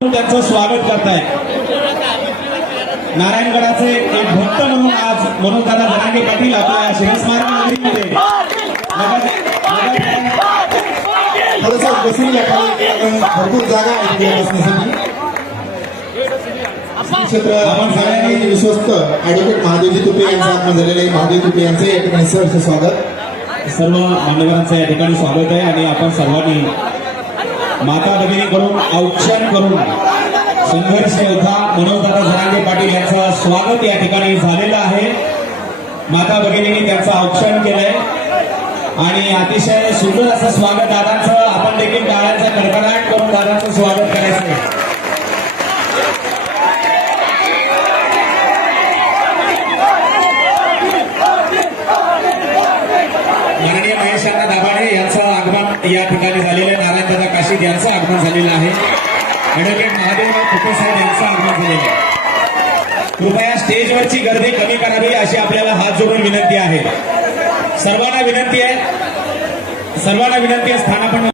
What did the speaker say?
त्यांचं स्वागत करताय। नारायणगडाचे एक भक्त म्हणून आज मनोजदादा जरांगे पाटील आपल्या शिवस्मारक नगरीमध्ये भरपूर जागा आहे बसण्यासाठी। क्षेत्र आपण सगळ्यांनी विश्वस्त ऍडव्होकेट महादेवजी तुपे यांचं आगमन झालेलं आहे। महादेव तुपे यांचे या ठिकाणी सहर्ष स्वागत। सर्व मान्यवरांचं या ठिकाणी स्वागत आहे आणि आपण सर्वांनी माता भगिनीकडून औक्षण करून संघर्ष योद्धा मनोजदादा जरांगे पाटील यांचं स्वागत या ठिकाणी झालेलं आहे। माता भगिनींनी त्यांचं औक्षण केलंय आणि अतिशय सुंदर असं स्वागत दादांचं। आपण देखील टाळ्यांचा कडकडाट करून दादांचं स्वागत करायचं आहे। माननीय महेशांना दाभाडे यांचं आगमन या ठिकाणी झालेलं आहे। नारायणदादा काशीद यांचं आगमन झालेलं आहे। ऍडव्होकेट महादेवराव तुपे साहेब यांचं आगमन झालेलं आहे। कृपया स्टेजवरची गर्दी कमी करावी अशी आपल्याला हात जोडून विनंती आहे। सर्वांना विनंती आहे स्थानापन्न